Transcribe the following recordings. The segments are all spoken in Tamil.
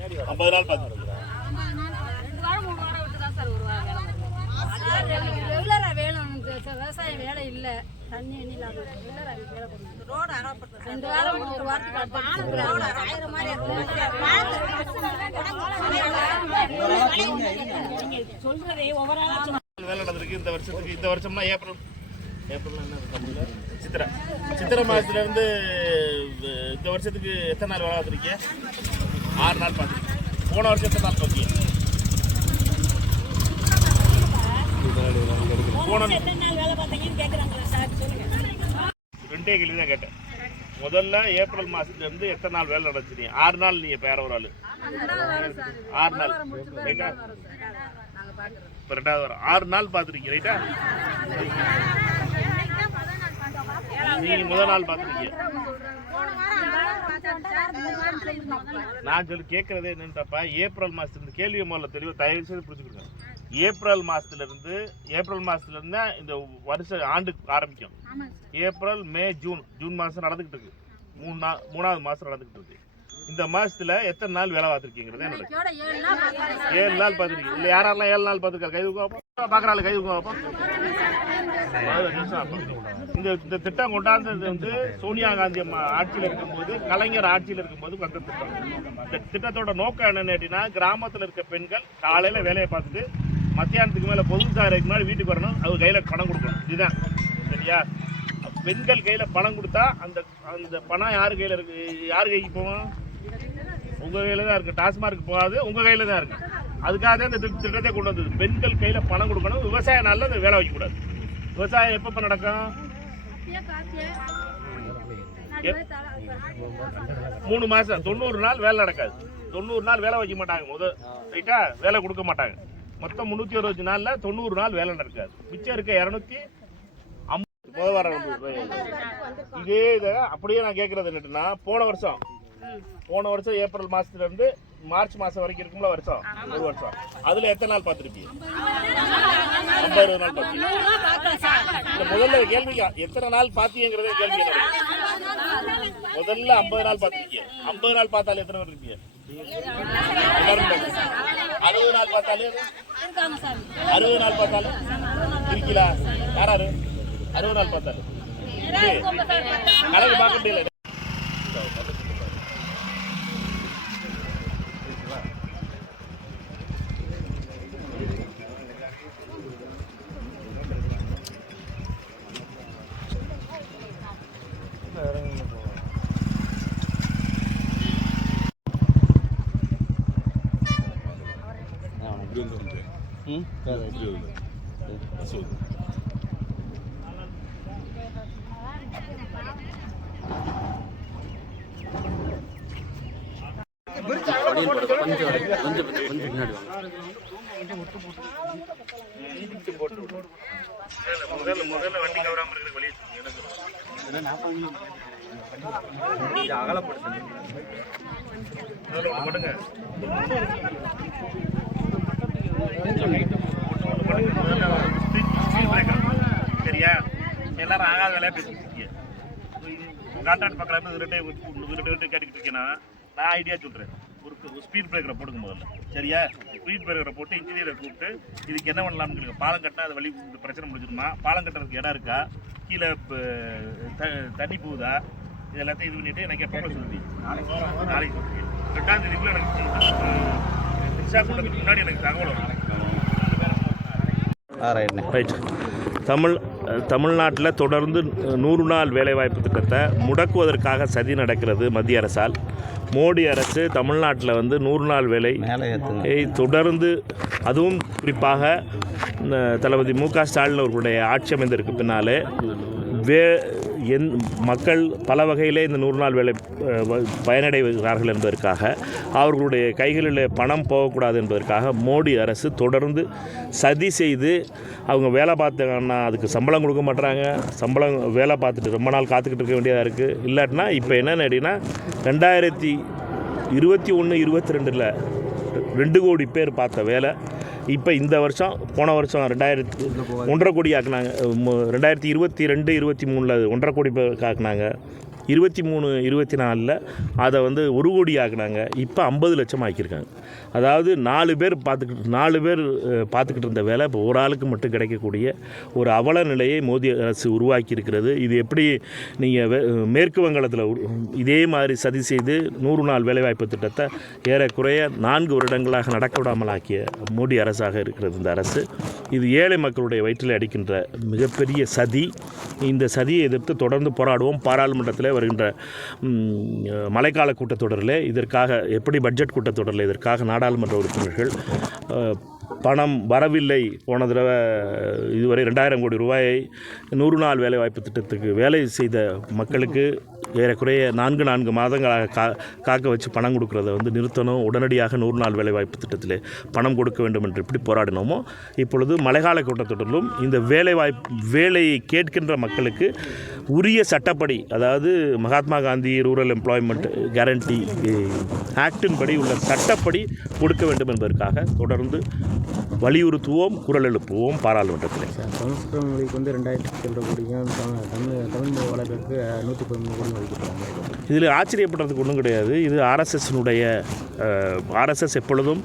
50 நாள் பார்த்துருக்குறேன். ரெகுலரா வேணும். விவசாய வேலை இல்லை, தண்ணி எண்ணி இல்லாத ரோடு 2 வாரம் 1 வாரத்துக்கு சொல்றதே ஒவ்வொரு வேலை நடந்திருக்கு இந்த வருஷத்துக்கு. இந்த வருஷம்னா ஏப்ரல் சித்திரை மாதத்துல இருந்து இந்த வருஷத்துக்கு எத்தனை நாள் வேலை பார்த்துருக்கீங்க? 6 நாள் பார்த்துருக்கீங்க. போன வருஷம் எத்தனை நாள் பார்த்தீங்க? ரெண்டே கேள்வி தான் கேட்டேன். முதல்ல ஏப்ரல் மாசத்துல இருந்து எத்தனை நாள் வேலை நடந்துச்சு? 6 நாள். நீங்க பேர ஒரு ஆளு 6 நாள் ரைட்டா? இப்போ 2வது வாரம் 6 நாள் பார்த்துருக்கீங்க ரைட்டா? நீங்க முதல் நாள் பார்த்துருக்கீங்க. நான் சொல்லி கேட்கறதே என்னன்னுப்பா, ஏப்ரல் மாசத்துல கேள்வி முதல்ல தெளிவாக தயவு செய்து புரிஞ்சுக்கிடுங்க. ஏப்ரல் மாசத்துல இருந்து இந்த வருஷ ஆண்டு ஆரம்பிக்கும். ஏப்ரல் மே ஜூன் மாசம் நடந்துகிட்டு இருக்கு. 3வது மாசம் நடந்துகிட்டு இருக்கு. இந்த மாசத்துல எத்தனை நாள் வேலை பார்த்துருக்கீங்கிறது என்னோட 7 நாள் பார்த்துருக்கீங்க. இல்லை யாரெல்லாம் 7 நாள் பார்த்துருக்காரு? கை பார்க்குறாள், கை இந்த திட்டம் கொண்டாந்தது வந்து சோனியா காந்தி அம்மா ஆட்சியில் இருக்கும்போது, கலைஞர் ஆட்சியில் இருக்கும்போது வந்த திட்டம். இந்த திட்டத்தோட நோக்கம் என்னன்னு கேட்டீங்கன்னா, கிராமத்தில் இருக்க பெண்கள் காலையில் வேலையை பார்த்துட்டு மத்தியானத்துக்கு மேலே பொது சாரைக்கு முன்னாடி வீட்டுக்கு வரணும். அவங்க கையில் பணம் கொடுக்கணும். இதுதான் சரியா? பெண்கள் கையில் பணம் கொடுத்தா அந்த பணம் யார் கையில் இருக்கு? யார் கைக்கு போவோம்? உங்கள் கையில் தான் இருக்குது. டாஸ்மார்க்கு போகாது, உங்கள் கையில் தான் இருக்குது. அதுக்காக தான் இந்த திட்டத்தை கொண்டு வந்தது. பெண்கள் கையில் பணம் கொடுக்கணும். விவசாய நாளில் அந்த வேலை வைக்கக்கூடாது. விவசாயம் எப்போ நடக்கும்? 3 மாதம் 90 நாள் வேலை நடக்காது. 90 நாள் வேலை வைக்க மாட்டாங்க. ரைட்டா? வேலை கொடுக்க மாட்டாங்க. மொத்தம் 365 நாளில் 90 நாள் வேலை நடக்காது. மிச்சம் இருக்க 250 வாரம். இதே இதை அப்படியே நான் கேட்கறது என்னட்டுன்னா, போன வருஷம் ஏப்ரல் மாசத்துல இருந்து மார்ச் மாசம் வரைக்கும் இருக்கும்ல வருஷம், ஒரு வருஷம். அதுல எத்தனை நாள் பார்த்துருப்பீங்க? 50 நாள் பார்த்தீங்க. முதல்ல கேள்வி எத்தனை நாள் பார்த்தீங்கிறதே கேள்வி. முதல்ல 50 நாள் பார்த்துருக்கீங்க. 50 நாள் பார்த்தாலே எத்தனை பேர் இருப்பீங்க? 60 நாள் பார்த்தாலே 60 நாள் பார்த்தாலும் இருக்கீங்களா? யாராரு 60 நாள் பார்த்தாலும் கணக்கு பார்க்க முடியல. முதல்ல வண்டி கவராம இருக்கிற வழி சரியா? எல்லாரும் ஆகாத வேலையா பேசிட்டு கான்ட்ராக்ட் பக்கம் கேட்டுக்கிட்டு இருக்கேன்னா, நான் ஐடியா சொல்றேன். ஒரு ஸ்பீட் பிரேக்கரை போடுங்க முதல்ல. சரியா? ஸ்பீட் பிரேக்கரை போட்டு இன்ஜினியரை கூப்பிட்டு இதுக்கு என்ன பண்ணலாம்னு கேளுங்க. பாலம் கட்டினா அது வழி பிரச்சனை முடிஞ்சிருமா? பாலம் கட்டுறதுக்கு இடம் இருக்கா? கீழே தண்ணி போகுதா? இது எல்லாத்தையும் இது பண்ணிட்டு எனக்கு எப்போ சொல்லுவீங்க? நாளைக்கு சொல்லுவீங்க. 2ஆம் தேதிக்குள்ள எனக்கு ரிக்ஷா கூட்டத்துக்கு முன்னாடி எனக்கு தகவல் வரும். தமிழ்நாட்டில் தொடர்ந்து 100 நாள் வேலைவாய்ப்பு திட்டத்தை முடக்குவதற்காக சதி நடக்கிறது மத்திய அரசால். மோடி அரசு தமிழ்நாட்டில் 100 நாள் வேலை தொடர்ந்து, அதுவும் குறிப்பாக தளபதி மு.க. ஸ்டாலின் அவர்களுடைய ஆட்சி அமைந்ததற்கு பின்னாலே மக்கள் பல வகையிலே இந்த 100 நாள் வேலை பயனடைகிறார்கள் என்பதற்காக, அவர்களுடைய கைகளில் பணம் போகக்கூடாது என்பதற்காக மோடி அரசு தொடர்ந்து சதி செய்து அவங்க வேலை பார்த்தாங்கன்னா அதுக்கு சம்பளம் கொடுக்க மாட்டுறாங்க. வேலை பார்த்துட்டு ரொம்ப நாள் காத்துக்கிட்டு இருக்க வேண்டியதாக இருக்குது. இல்லாட்டினா இப்போ என்னென்னு அப்படின்னா 2021-22 2 கோடி பேர் பார்த்த வேலை இப்போ இந்த வருஷம், போன வருஷம் 1.5 கோடி ஆக்குனாங்க. 2022-23 1.5 கோடி பேர் ஆக்குனாங்க. 23, 24 அதை வந்து 1 கோடி ஆக்குனாங்க. இப்போ 50 லட்சம் ஆக்கியிருக்காங்க. அதாவது 4 பேர் பார்த்துக்கிட்டு இருந்த வேலை இப்போ ஒரு ஆளுக்கு மட்டும் கிடைக்கக்கூடிய ஒரு அவல நிலையை மோடி அரசு உருவாக்கி இருக்கிறது. இது எப்படி நீங்கள் மேற்கு வங்காளத்தில் இதே மாதிரி சதி செய்து 100 நாள் வேலைவாய்ப்பு திட்டத்தை ஏறக்குறைய 4 வருடங்களாக நடக்க விடாமல் ஆக்கிய மோடி அரசாக இருக்கிறது இந்த அரசு. இது ஏழை மக்களுடைய வயிற்றில் அடிக்கின்ற மிகப்பெரிய சதி. இந்த சதியை எதிர்த்து தொடர்ந்து போராடுவோம். பாராளுமன்றத்தில் வருகின்ற மழைக்கால கூட்டத்தொடரில் இதற்காக எப்படி பட்ஜெட் கூட்டத்தொடரில் இதற்காக நாடாளுமன்ற உறுப்பினர்கள் பணம் வரவில்லை, போன தடவை இதுவரை 2000 கோடி ரூபாயை 100 நாள் வேலைவாய்ப்பு திட்டத்துக்கு வேலை செய்த மக்களுக்கு ஏறக்குறைய 4 மாதங்களாக காக்க வச்சு பணம் கொடுக்குறத வந்து நிறுத்தணும். உடனடியாக 100 நாள் வேலைவாய்ப்பு திட்டத்தில் பணம் கொடுக்க வேண்டும் என்று எப்படி போராடினோமோ இப்பொழுது மழைக்கால கூட்டத்தொடரிலும் இந்த வேலையை கேட்கின்ற மக்களுக்கு உரிய சட்டப்படி, அதாவது Mahatma Gandhi rural employment guarantee actin படி உள்ள சட்டப்படி கொடுக்க வேண்டும் என்பதற்காக தொடர்ந்து வலியுறுத்துவோம், குரல் எழுப்புவோம் பாராளுமன்றத்தில். சமஸ்கிருத மொழிக்கு வந்து 2000 கோடிக்கும் தமிழ் வளர்ப்புக்கு 113 கோடி ஒதுக்கிட்டாங்க. இதில் ஆச்சரியப்படுறதுக்கு ஒன்றும் கிடையாது. இது ஆர்எஸ்எஸ் எப்பொழுதும்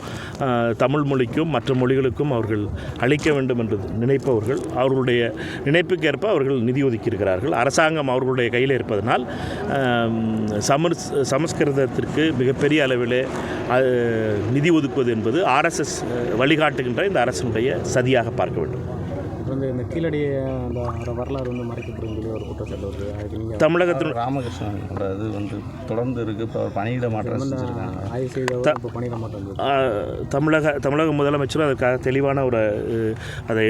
தமிழ் மொழிக்கும் மற்ற மொழிகளுக்கும் அவர்கள் அளிக்க வேண்டும் என்று நினைப்பவர்கள். அவர்களுடைய நினைப்புக்கேற்ப அவர்கள் நிதி ஒதுக்கியிருக்கிறார்கள். அரசாங்கம் அவர்களுடைய கையில் இருப்பதனால் சமஸ்கிருதத்திற்கு மிகப்பெரிய அளவில் நிதி ஒதுக்குவது என்பது ஆர்எஸ்எஸ் வழிகாட்டுகின்ற இந்த அரசினுடைய சதியாக பார்க்க வேண்டும். வந்து இந்த கீழடிய அந்த வரலாறு வந்து மறைக்கப்படும் சொல்லி ஒரு குற்றச்சாட்டு வருது. அதுக்கு நீங்கள் தமிழகத்தில் ராமகிருஷ்ணன் இது வந்து தொடர்ந்து இருக்குது. இப்போ பணியிட மாற்றம் செஞ்சுருக்காங்க. ஆய்வு செய்த இப்போ பணியிட மாற்றம் தமிழக முதலமைச்சரும் அதற்காக தெளிவான ஒரு அதை